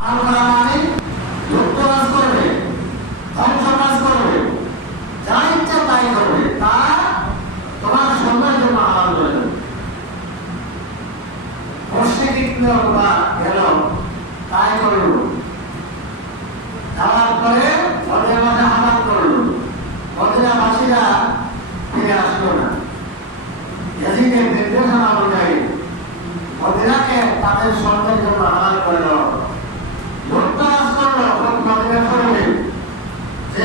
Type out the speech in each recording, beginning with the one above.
আর করা মানে লুপ্তরাজ করবে ধ্বংস কাজ করবে যা ইচ্ছা তাই করবে তা তোমার সন্ন্যার জন্য হারাম করে দেবে মুশরিক বা গেল তাই করল যাওয়ার পরে মদের মাঝে হামাত করল মদিনাবাসীরা ফিরে আসলো না ইয়াজিদের নির্দেশনা অনুযায়ী মদিনাকে তাদের স্বর্ণের জন্য হালাল করে দেওয়া হলো। লুটতরাজ করল কোন মদিনা শরীফে যে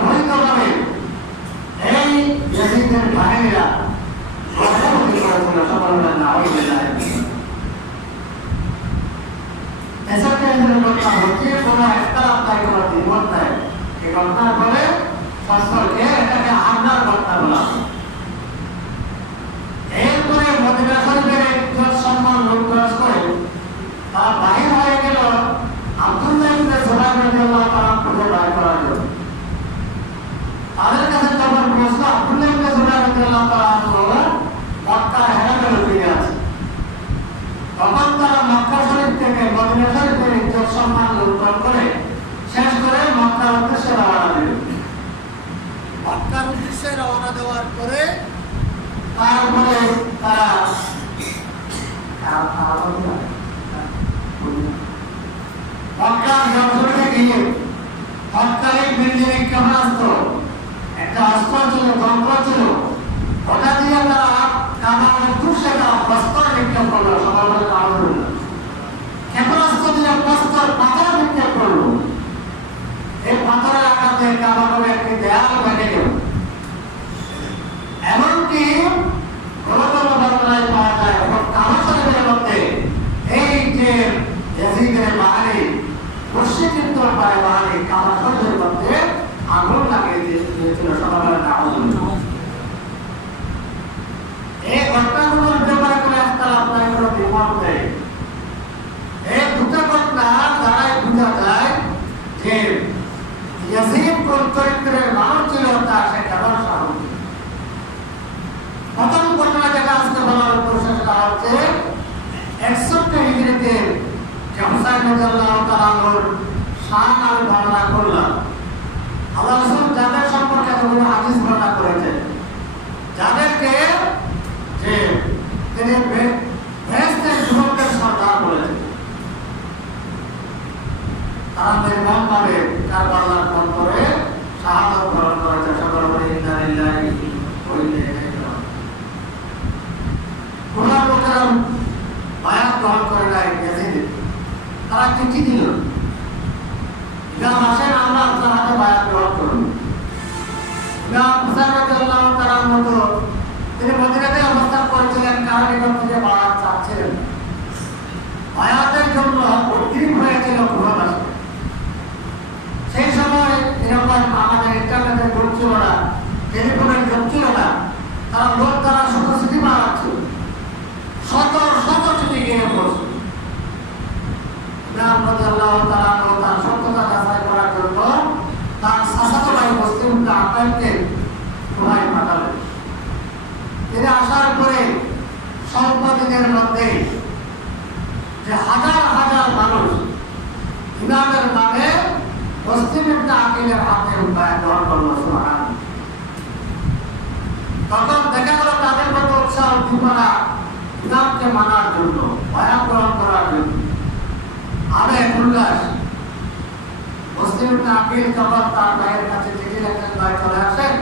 বলেন নাউজুবিল্লাহ এসবকে এদের ঘটনা হচ্ছে কোনো একটা আপনার কোনো দ্বিমত নাই তাদের কাছে মক্কা তারা মক্কা শরীফ থেকে মদিনা শরীফের ইজ্জত সম্মান লুণ্ঠন করে শেষ করে মক্কার উদ্দেশ্যে রওনা দিল মক্কার উদ্দেশ্যে রওনা দেওয়ার পরে তারপরে তারা মক্কার জঙ্গলে গিয়ে মক্কার বিল্ডিং ক্ষেপণাস্ত্র একটা অস্ত্র যন্ত্র ছিল। ওটা দিয়ে তারা কামানের খুশে তারা বস্ত্র নিক্ষেপ করল সবার মধ্যে কামড় করল ক্ষেপণাস্ত্র দিয়ে বস্ত্র পাথর এমনকি পাওয়া যায় এই যে ইয়াজিদের বাহিনী মুর্শিদের তোর পায় বাহিনী কামাশরীফের মধ্যে আগুন লাগিয়ে দিয়ে- দিয়েছিল সকালবেলা নাউজুবিল্লাহ এই ঘটনাগুলোর ব্যাপারে কোনো একটা আপনার কোনো বিমত নেই এই দুটো ঘটনা দ্বারাই বোঝা যায় যে ইয়াজিদ কোন চরিত্রের মানুষ ছিল তা সে প্রথম ঘটনা যেটা আজকে বলার উদ্দেশ্য সেটা হচ্ছে, একষট্টি হিজড়িতে যে হুসাইন রাদিয়াল্লাহু শান আমি বর্ণনা করলাম। আল্লাহ রাসূল যাদের সম্পর্কে এতগুলো হাদিস বর্ণনা করেছেন, যাদেরকে যে তিনি বেহেশতের যুবকদের সর্দার বলেছেন, তারা নির্মমভাবে কারবালার অন্তরে শাহাদত বরণ করেছে সকল বলে ইন্না লিল্লাহি ওয়া ইন্না ইলাইহি রাজিউন কোরআন লোকেরা বায়াত গ্রহণ করে নাই ইয়াজিদ তারা চিঠি দিল। ইমাম আসেন আমরা আপনার হাতে বায়াত গ্রহণ করুন ইমাম হুসাইন রাদিয়াল্লাহু তাআলার মতো তিনি মদিনাতে অবস্থান করেছিলেন কারণ এখান থেকে বায়াত চাচ্ছিলেন বায়াতের জন্য অগ্রিম হয়েছিল গৃহবাসী সেই সময় এরকম আমাদের ইন্টারনেটের যুগ ছিল না টেলিফোনের যুগ ছিল না তারা লোক তারা শত চিঠি মারাচ্ছিল শত শত চিঠি গিয়ে বসে ইমাম রাদিয়াল্লাহু তাআলা ও তার সত্যতা যাচাই করার জন্য তার শাসক ভাই মুসলিম আকাইকে কুমাই পাঠালেন তিনি আসার পরে স্বল্প দিনের মধ্যে যে হাজার হাজার মানুষ ইমামের নামে মুসলিম ইবনে আকিলের হাতে গ্রহণ করল সুবহান তখন দেখা গেল তাদের মতো উৎসাহ উদ্দীপনা ইমামকে মানার জন্য ভয়া গ্রহণ করার জন্য। আবেগ উল্লাস মুসলিম ইবনে যখন তার ভাইয়ের কাছে চিঠি লেখেন ভাই চলে আসেন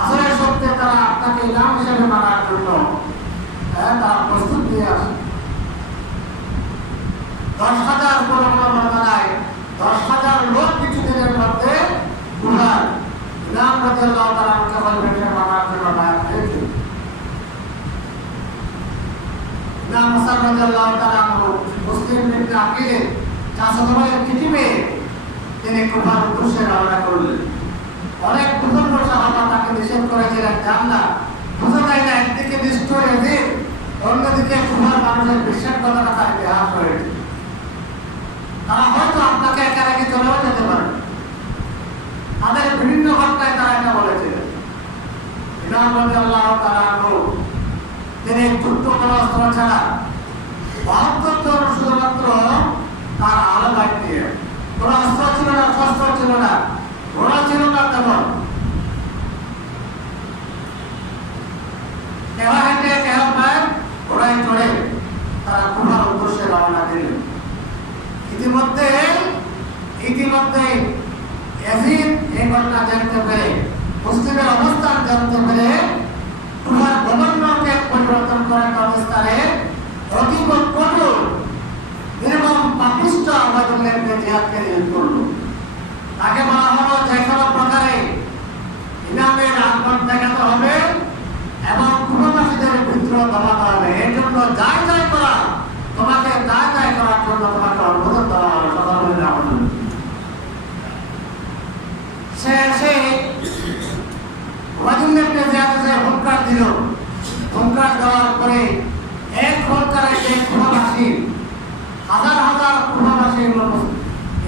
আসলে সত্যি তারা আপনাকে ইমাম হিসেবে মানার জন্য হ্যাঁ, তারা প্রস্তুত নিয়ে আসে দশ হাজার কোনো দশ হাজার লোক কিছুদিনের মধ্যে উনার ইমাম হয়েছে পেয়ে তিনি কুফার করলেন। অনেক সাহাবা তাকে নিষেধ করেছিলেন যান একদিকে নিষ্ঠুর এদিন, অন্যদিকে কুফার মানুষের বিশ্বাসঘাতকতা তার ইতিহাস রয়েছে। তারা হয়তো আপনাকে একা রেখে চলেও যেতে পারে। তাদের বিভিন্ন ঘটনায় তারা এটা বলেছে। আল্লাহ তারা তিনি যুদ্ধ অস্ত্র ছাড়া বাহাত্তর জন শুধুমাত্র তার আলো বাইক দিয়ে কোনো অস্ত্র ছিল না শস্ত্র ছিল না ঘোড়া ছিল না তেমন কেহ হেঁটে কেহ পায় ঘোড়ায় চড়ে তারা কুমার উদ্দেশ্যে রওনা দিলেন ইতিমধ্যে ইয়াজিদ এই ঘটনা জানতে পেরে, মুসলিমের অবস্থান জানতে পেরে তোমার গভর্নরকে পরিবর্তন করার অবস্থানে অতীব কঠোর, নির্মম, পাপিষ্ট আবাদুল্লাহকে জিহাদকে নিয়োগ করল। তাকে বলা হলো যে কোনো প্রকারে ইমামের আগমন দেখাতে হবে এবং কুমাবাসীদের বিদ্রোহ দমাতে হবে এর জন্য যাই যাই করা তোমাকে যাই যাই করার জন্য তোমাকে অনুমোদন দেওয়া হলো সবার মধ্যে আমাদের সে এসে ওয়াজুল্লাহকে জিহাদে যে হুঙ্কার দিল হুঙ্কার পরে এক হুঙ্কারে যে কুমাবাসী হাজার হাজার কুমাবাসী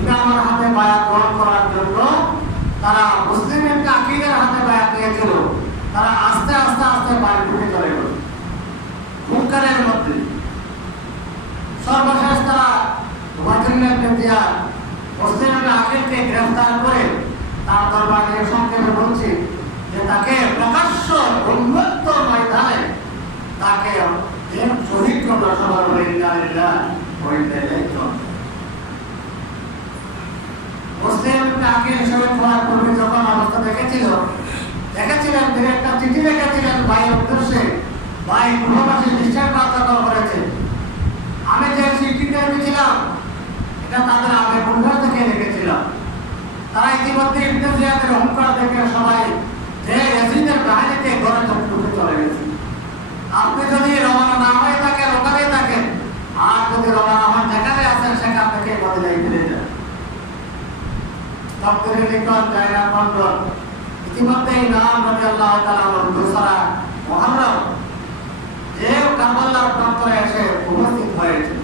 ইমামের হাতে বায়াত গ্রহণ করার জন্য তারা মুসলিমের আকিদের হাতে বায়াত নিয়েছিল তারা আস্তে আস্তে আস্তে বাড়ি ঢুকে চলে গেল। হুঙ্কারের মধ্যে। সর্বশেষ তারা মুসলিমের আকিদকে গ্রেফতার করে তার দরবারে সংক্ষেপে বলছি যে তাকে প্রকাশ্য উন্মুক্ত তাকে শহীদ সবার মুসলিম তাকে হওয়ার পূর্বে যখন অবস্থা দেখেছিল, দেখেছিলেন, তিনি একটা চিঠি ভাই উদ্দেশ্যে। ভাই বিশ্বাসঘাতকতা করেছে আমি যে চিঠিটা লিখেছিলাম এটা তাদের আগে থেকে লিখেছিলাম। তারা ইতিমধ্যে দেখে সবাই যে ইয়াজিদের বাহিনীতে ঘরে চলে গেছে। আপনি যদি রওনা না হয়ে থাকেন ওখানেই থাকেন, আর যদি রওনা হন, যেখানে আছেন, সেখান থেকে বদলাই ফিরে যান ইতিমধ্যে নাম রাজি আল্লাহ তাআলা দোসরা এসে উপস্থিত হয়েছে।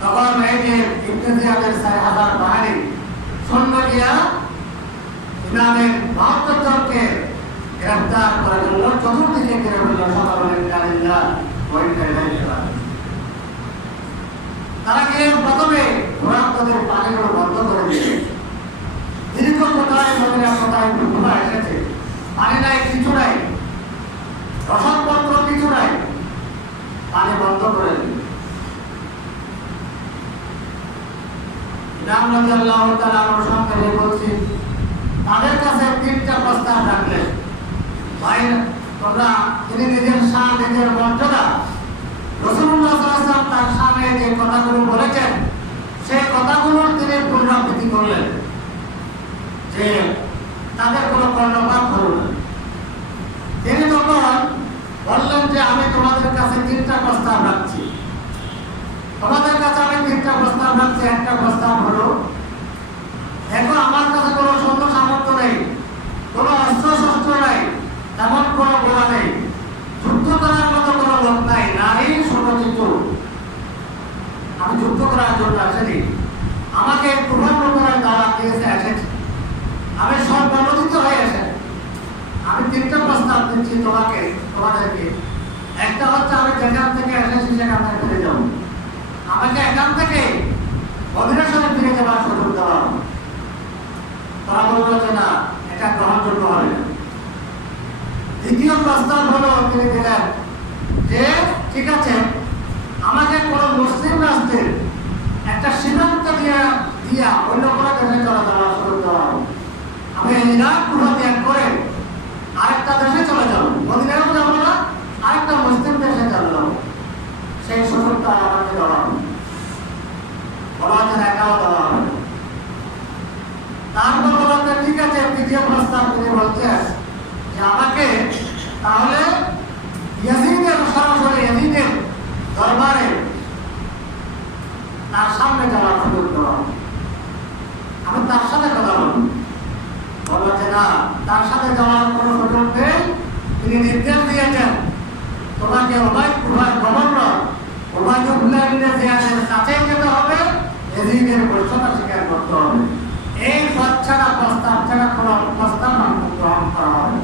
তখন এই যে ইবনে জিয়াদের চার হাজার বাহিনী সৈন্য জনকে গ্রেফতার করার জন্য চতুর্দিকে ঘিরে ফেলল সকালের জানিল্লা তারা গিয়ে প্রথমে ঘোড়াদের পানিগুলো বন্ধ করে দিয়েছে দীর্ঘ কোথায় মদিনা কোথায় ঘোড়া এসেছে পানি নাই কিছু নাই রসদপত্র কিছু নাই পানি বন্ধ করে দিল তাদের কাছে তিনটা প্রস্তাব রাখলেন। ভাই তোমরা তিনি নিজের শান নিজের মর্যাদা রসুল্লাহ তার সামনে যে কথাগুলো বলেছেন সেই কথাগুলোর তিনি পুনরাবৃত্তি করলেন যে তাদের কোনো কর্ণপাত হল না তিনি তখন বললেন যে আমি তোমাদের কাছে তিনটা প্রস্তাব রাখছি তোমাদের কাছে আমি তিনটা প্রস্তাব রাখছি একটা প্রস্তাব হলো এখন আমার কাছে কোনো সৈন্য সামর্থ্য নেই কোনো অস্ত্র শস্ত্র নাই তেমন কোনো গোড়া নেই যুদ্ধ করার মতো কোনো লোক নাই নারী ষড়চিত্র আমি যুদ্ধ করার জন্য আসেনি আমাকে প্রধান প্রকারের দ্বারা দিয়েছে এসেছি আমি সব অনুমোদিত হয়ে গেছে। আমি তিনটা প্রস্তাব দিচ্ছি তোমাকে, তোমাদেরকে। একটা হচ্ছে আমি যেখান থেকে এসেছি সেখান থেকে ফিরে যাব। আমাকে এখান থেকে অধিবেশনে ফিরে যাওয়ার সুযোগ দেওয়া তারা বলল যে না, এটা গ্রহণযোগ্য হবে দ্বিতীয় প্রস্তাব হলো, তিনি দিলেন যে, ঠিক আছে, আমাকে কোনো মুসলিম রাষ্ট্রের একটা সীমান্ত দিয়া দিয়া অন্য কোনো দেশে চলে যাওয়ার সুযোগ দেওয়া হবে আমি ইরাক পুরো ত্যাগ করে আরেকটা দেশে চলে যান। মদিনায়ও যাব না আরেকটা মুসলিম দেশে চলে যাব সেই সুযোগটা আমাকে দেওয়া হবে বলা হচ্ছে না একাও দেওয়া হবে না। তারপর বলা হচ্ছে ঠিক আছে তৃতীয় প্রস্তাব তিনি বলছেন যে আমাকে তাহলে ইয়াজিদের সরাসরি ইয়াজিদের দরবারে তার সামনে যাওয়ার সুযোগ ইবনে জিয়াদের কাছে যেতে হবে এজিদের বৈঠতা স্বীকার করতে হবে এই পথ ছাড়া প্রস্তাব ছাড়া কোনো প্রস্তাব আমাকে গ্রহণ করা হবে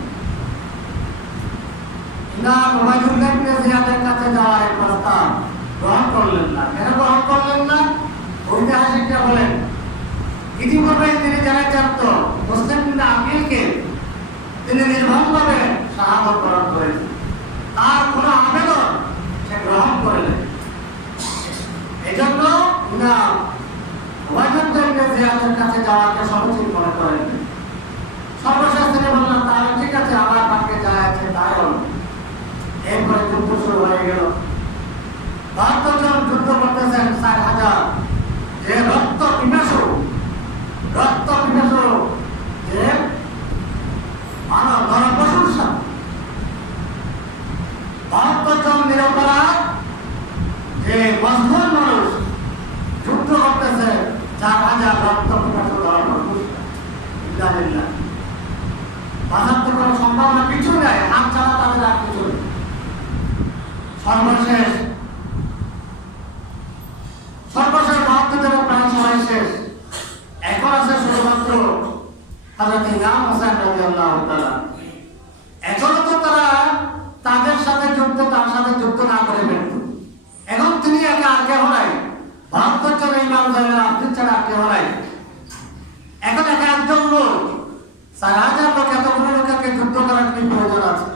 ইমাম ওবায়দুল্লাহ ইবনে জিয়াদের কাছে যাওয়ার প্রস্তাব গ্রহণ করলেন না। কেন গ্রহণ করলেন না? ঐতিহাসিকরা বলেন, ইতিপূর্বে তিনি জানাচ্ছেন তো মুসলিম বিন আকিলকে তিনি নির্মমভাবে শাহাদত বরণ করেছেন, তার কোনো আবেদন সে গ্রহণ করেন। এই জন্য না ওয়াইদুল্লাহ জিয়াদের কাছে যাওয়াকে সমুচিত মনে করেন সর্বশেষ তিনি বললেন, তাহলে ঠিক আছে, আমার পাকে যা আছে তাই হল এরপরে যুদ্ধ শুরু হয়ে গেল। বাহাত্তর জন যুদ্ধ করতেছেন চার হাজার। যে রক্ত পিপাসু রক্ত পিপাসু, যে মানব নরপশুর সাথে বাহাত্তর জন নিরপরাধ, যে মজদুর মানুষ যুদ্ধ করতেছে, চার হাজার রক্ত পিপাসু নরপশুর সাথে বাঁচাতে কোনো সম্ভাবনা কিছু নেই, হাত ছাড়া তাদের আর কিছু সর্বশেষ। সর্বশেষ জনের প্রায় সময় শেষ। এখন আছে শুধুমাত্র হাজার নাম হোসেন রাজি আল্লাহ এখনও তো তারা তাদের সাথে যুক্ত তার সাথে যুক্ত না করে ফেলত এখন তিনি একা আর কেহ নাই বাহাত্তর জন ইমাম হোসেনের আব্দুল ছাড়া আর কেহ নাই এখন একা একজন লোক চার হাজার লোক এতগুলো লোককে যুদ্ধ করার কি প্রয়োজন আছে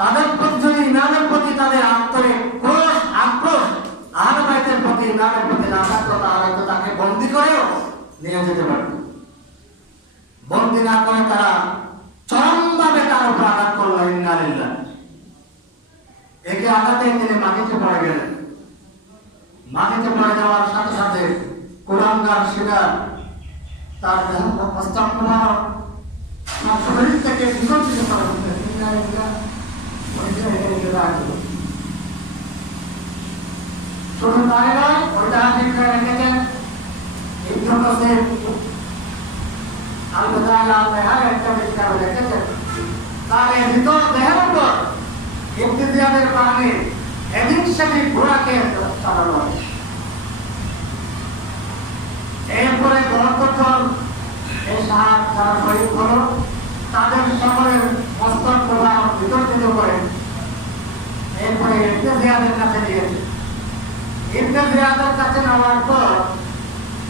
তাদের প্রতি যদি ইমামের প্রতি তাদের আন্তরিক ক্রোশ আক্রোশ আহলে বাইতের প্রতি ইমামের প্রতি না থাকতো তাহলে হয়তো তাকে বন্দি করেও নিয়ে যেতে পারত বন্দি না করে তারা চরমভাবে তার উপর আঘাত করল ইন্নালিল্লাহ একে আঘাতে তিনি মাটিতে পড়ে গেলেন। মাটিতে পড়ে যাওয়ার সাথে সাথে কোরআনগার শিকার তার দেহ প্রস্তাব প্রমাণ তার শরীর থেকে বিসর্জিত করা হচ্ছে শুধু ঐতিহাসিকরা রেখেছেন। এরপরে গণতন্ত্র এই সাহায্য যারা তাদের সকলের মস্তক প্রদান বিতর্কিত করে এরপরে ইবনে জিয়াদের কাছে দিয়েছে ইবনে জিয়াদের কাছে নেওয়ার পর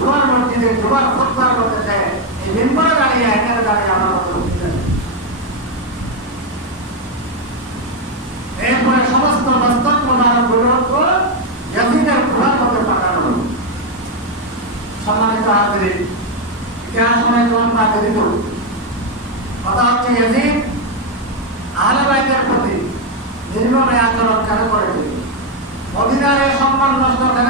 জুমার মসজিদে, জুমার খুতবার করতেছে এই মেম্বারে দাঁড়িয়ে এখানে দাঁড়িয়ে আমার এরপরে সমস্ত মস্তক প্রধান গুলোকে ইয়াজিদের ঘোড়ার মধ্যে পাঠানো হলো। সম্মানিত হাজির ইতিহাস সময় তোমার কাছে দিত কথা হচ্ছে ইয়াজিদ আহলে প্রতি নির্মম আচরণ কেন করেছিল মদিনার সম্মান নষ্ট কেন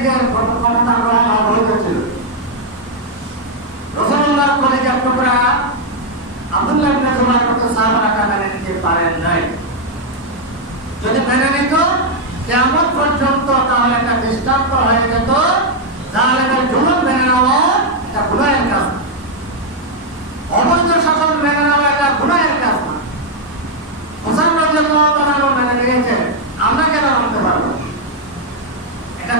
বলেছি এদিকের ক্ষমতা গ্রহণ অবৈধ ছিল রসুল্লাহর টুকরা আব্দুল্লাহ ইবনে জুবাইর মতো সাহাবারা মেনে নিতে পারেন নাই। যদি মেনে নিত কেমন পর্যন্ত তাহলে একটা দৃষ্টান্ত হয়ে যেত তাহলে জুলুম মেনে নেওয়া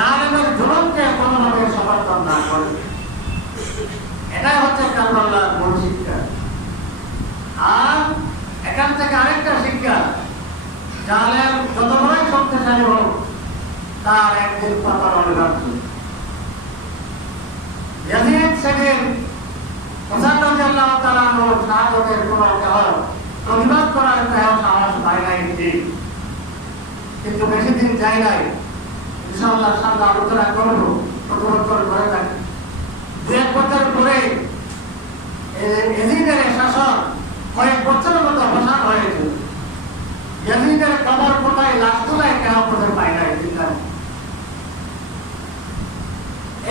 জালেমের জুলুমকে কোনোভাবে সমর্থন না করে। এটাই হচ্ছে কারবালার মূল শিক্ষা। আর এখান থেকে আরেকটা শিক্ষা, জালেম যত শক্তিশালী হোক, তার একদিন পতন অনিবার্য ইয়াজিদ সেদিন হোসেন রাদিয়াল্লাহু তাআলা আনহুর শাহাদাতের কোনো কেহ প্রতিবাদ করার কেহ সাহস পায় নাই কিন্তু বেশি দিন যায় নাই। ইনশাআল্লাহ সামনে আলোচনা করব বছর করে থাকি দু এক বছর পরে এজিদের শাসন কয়েক বছরের মতো অবসান হয়েছে। এজিদের কবর কোথায়, লাশ তোলায় কেন খুঁজে পায় না চিন্তা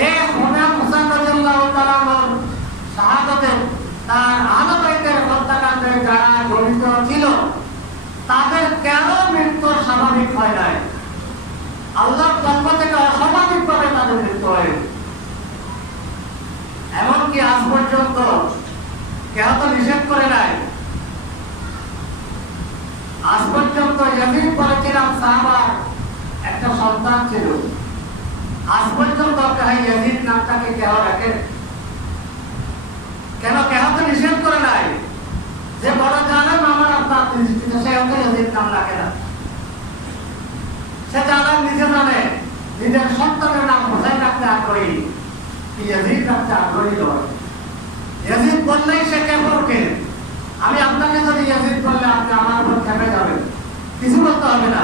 এই হোমেন হোসেন রাদিয়াল্লাহু তাআলা শাহাদাতে তার আহলে বাইতের হত্যাকাণ্ডে যারা জড়িত ছিল তাদের কেন মৃত্যু স্বাভাবিক হয় নাই আল্লাহর পক্ষ থেকে অস্বাভাবিকভাবে হয়। এমনকি আজ পর্যন্ত কেউ তো নিষেধ করে নাই। আজ পর্যন্ত ইয়াজিদ বলেছিলাম সাহাবার একটা সন্তান ছিল। আজ পর্যন্ত কেহ নামটাকে কেহ রাখে কেন কেহ তো নিষেধ করে নাই? যে বড় জানেন আমার আপনার দৃষ্টিতে সে ওকে ইয়াজিদ নাম রাখে না। সে জানেন নিজে জানে, নিজের সন্তানের নাম হোসেন রাখতে আগ্রহী ইয়াজিদ রাখতে আগ্রহী নয় ইয়াজিদ বললেই সে ওঠে। আমি আপনাকে যদি ইয়াজিদ বললে, আপনি আমার উপর খেপে যাবেন? কিছু বলতে হবে না।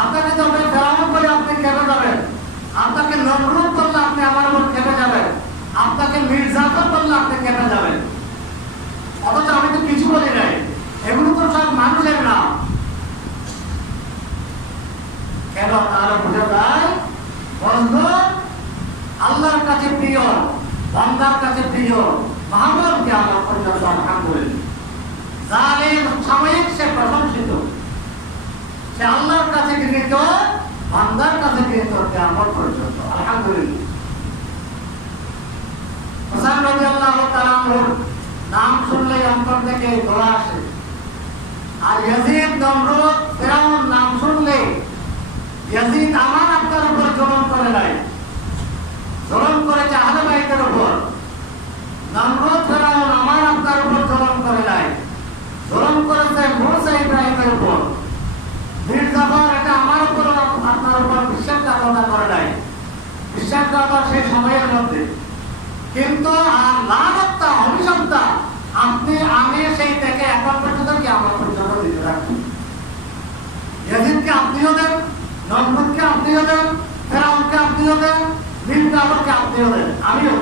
আপনাকে যদি ফেরাউন বলে আপনি খেপে যাবেন? আপনাকে নমরুদ করলে আপনি আমার উপর খেপে যাবেন? আপনাকে মির্জাফর করলে আপনি খেপে যাবেন? অথচ আমি তো কিছু বলি নাই। এগুলো তো সব মানুষের নাম। কেন তারা বুঝে যায় বন্ধু আল্লাহর কাছে প্রিয়, বান্দার কাছে প্রিয় মাহমুদকে আমার পর্যন্ত আলহামদুলিল্লাহ জালিম সাময়িক সে প্রশংসিত। সে আল্লাহর কাছে গৃহীত বান্দার কাছে গৃহীত পর্যন্ত রাদিয়াল্লাহু তাআলা নাম শুনলেই অন্তর থেকে আসে। আর ইয়াজিদ নমরুদ ফেরাউন নাম শুনলে, ইয়াজিদ আমার আপনার উপর জমন করে নাই। জুলুম করেছে আহলে বাইতের উপর। নমরুদ ফেরাউন আপনার উপর জুলুম করে নাই। করেছে মুসা ইব্রাহিমের উপর। বীর জাফর এটা আমার উপর আপনার উপর বিশ্বাসঘাতকতা করে নাই। বিশ্বাসঘাতকতা সেই সময়ের মধ্যে। কিন্তু আর লাভত্তা অভিশপ্তা, আপনি, আমি সেই থেকে এখন পর্যন্ত কি আমার পর্যন্ত দিতে রাখবেন ইয়াজিদকে আপনিও দেন নমরুদকে আপনিও দেন, ফেরাউনকে আপনিও দেন বীর জাফরকে আপনিও দেন আমিও।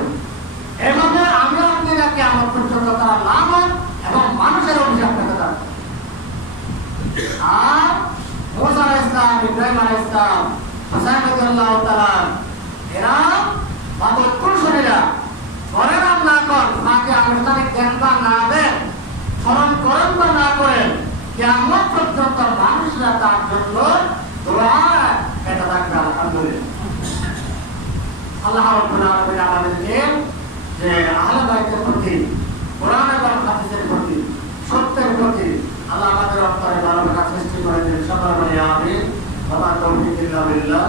এভাবে আমিও আপনি রাখি আমার পর্যন্ত লাভ হয় এবং মানুষের অভিশাপ থেকে। তার আর মোসা ইসলাম ইব্রাহিম আলাহ ইসলাম হাসান রাদিয়াল্লাহু তাআলা, এরা মাদকুশরীরা করে নাম না কর তাকে আনুষ্ঠানিক জ্ঞান বা না দেন, স্মরণ করেন বা না করেন কেমন পর্যন্ত মানুষরা তার জন্য দোয়া এটা থাকবে আলহামদুলিল্লাহ আল্লাহ রাব্বুল আলামিন আমাদেরকে যে আহলে বাইতের প্রতি, কোরআন এবং হাদিসের প্রতি, সত্যের প্রতি আল্লাহ আমাদের অন্তরে ভালোবাসা সৃষ্টি করে দিন সকল বলি আমিন। বাবা তৌফিক ইল্লা বিল্লাহ।